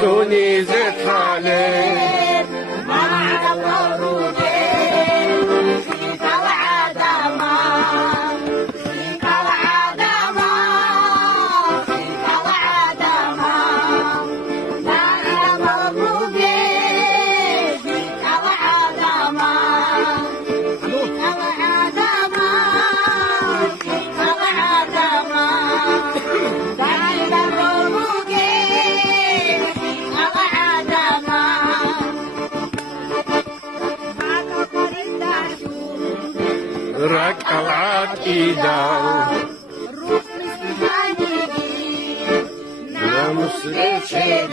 سوني زيت خالد ما عرف ورودين فيك العدمة فيك العدمة فيك العدمة ما عرف ورودين فيك العدمة فيك العدمة فيك العدمة دايما الرموقين فيك العدمة رك العاد إيداو الروح مش مهاجرين ناموس ريتشي